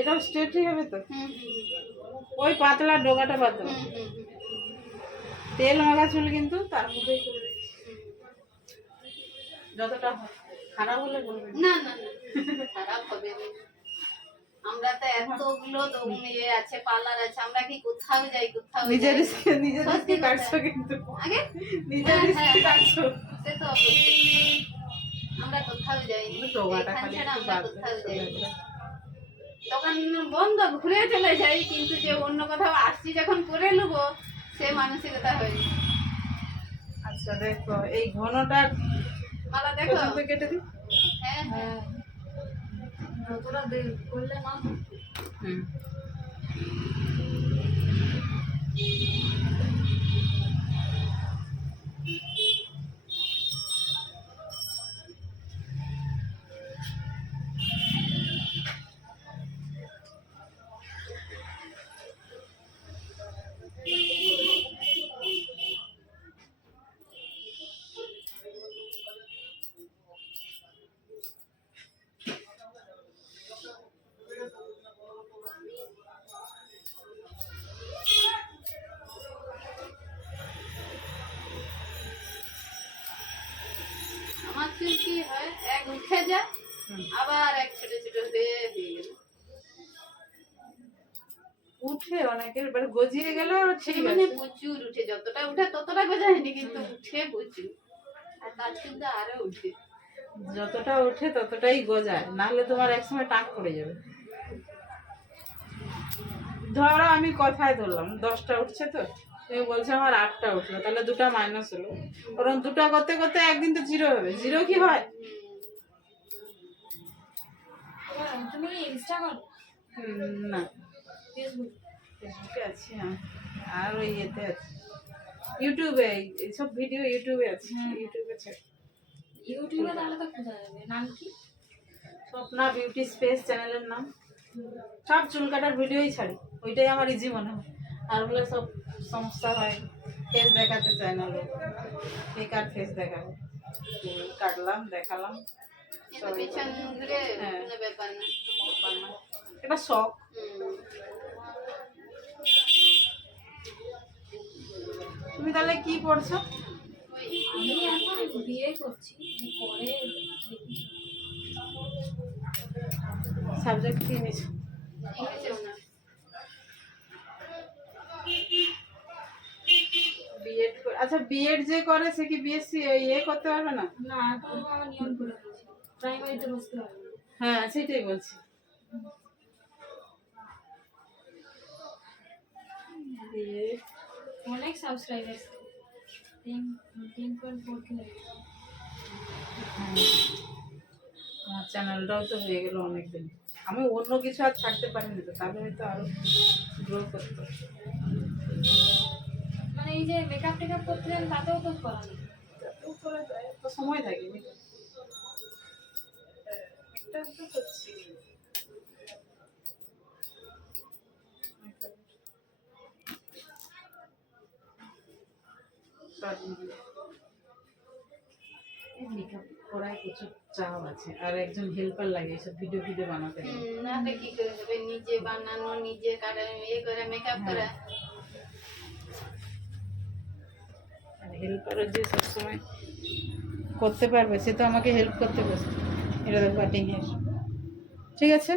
এটাও স্ট্রেটই হবে তো? ওই পাতলা ডোগাটা বাদ দেবো। তেল মাখা চুল কিন্তু তার মধ্যে যতটা খারাপ হলে বলবেন। না না না, খারাপ হবে না। আমরা তো এতগুলো ইয়ে আছে, পার্লার আছে, আমরা কি কোথাও যাই? কোথাও নিজের রিস্কে কাটছো কিন্তু আগে নিজের রিস্কে কাটছো। সে তো অবশ্যই। আমরা কোথাও যাই ডোগাটা খালি একটু বাদ কোথাও যাই, দাও। দোকান বন্ধ, ঘুরে চলে যাই, কিন্তু যে অন্য কোথাও আসছি যখন করে নেবো সে মানসিকতা হয়নি। আচ্ছা দেখো এই ঘনটা মালা দেখো কেটে দিই। হ্যাঁ হ্যাঁ, যতটা করলে না। আমার চুল কি হয়, এক উঠে যায় আবার এক ছোট ছোট হয়ে গেল। উঠে অনেকের এবার গজিয়ে গেল ঠিক মানে আছে। প্রচুর উঠে, যতটা উঠে ততটা গজায়নি, কিন্তু উঠে প্রচুর। আর তার কিন্তু আরো উঠে, যতটা ওঠে ততটাই গজায়, নাহলে তোমার একসময় টাক পড়ে যাবে। ধরো আমি কথায় ধরলাম 10টা উঠছে, তো তুমি বলছো আমার 8টা উঠলো, তাহলে 2টা মাইনাস হলো। কারণ 2টা করতে করতে একদিন তো 0 হবে। 0 কি হয়? তুমি ইনস্টা করো? না, ফেসবুকে আছি হ্যাঁ, আর ওই ইয়েতে আছে ইউটিউবে, এইসব ভিডিও ইউটিউবে আছে। ইউটিউবে ছাড়ি। ইউটিউবে তাহলে তো খোঁজা যাবে। নাম কি? স্বপ্না বিউটি স্পেস চ্যানেলের নাম। সব চুল কাটার ভিডিওই ছাড়ি, ওইটাই আমার ইজি মনে হয়। আর বলে সব সমস্যা হয়, ফেস দেখাতে চায় না লোক, বেকার ফেস দেখাবে। কাটলাম দেখালাম, পেছন ঘুরে হ্যাঁ। কোনো ব্যাপার না। এটা শখ। তুমি তাহলে কি পড়ছো? আমি এখন বিয়ে করছি, পরে সাবজেক্ট কি নিয়েছো? বিএড। আচ্ছা বিএড যে করে সে কি বিএসসি ইয়ে করতে পারবে না? না, এখন আমার নিয়ম করে দিয়েছে, প্রাইমারিতে বসতে হবে। হ্যাঁ সেটাই বলছি। বিএড অনেক সাবস্ক্রাইবার, 10.4 কে। আমার চ্যানেলটাও তো হয়ে গেল অনেকদিন। আমি অন্য কিছু আর ছাড়তে পারিনি, তো তাহলে হয়তো আরো গ্রো করতে। মানে এই যে মেকআপ টেকআপ করতে যান, তাতেও তো করা নেই। তাতেও করা যায়, তো সময় থাকে নি তো। একটা তো করছি। মেকআপ করায় প্রচুর চাপ আছে, আর একজন হেল্পার লাগে এসব ভিডিও ভিডিও বানাতে গেলে। নাহলে কি করে হবে? নিজে বানানো, নিজে কাটা, ইয়ে করে মেকআপ করা। আর হেল্পারও যে সবসময় করতে পারবে, সে তো আমাকে হেল্প করতে বসে। এটা দেখো কাটিং এর। ঠিক আছে।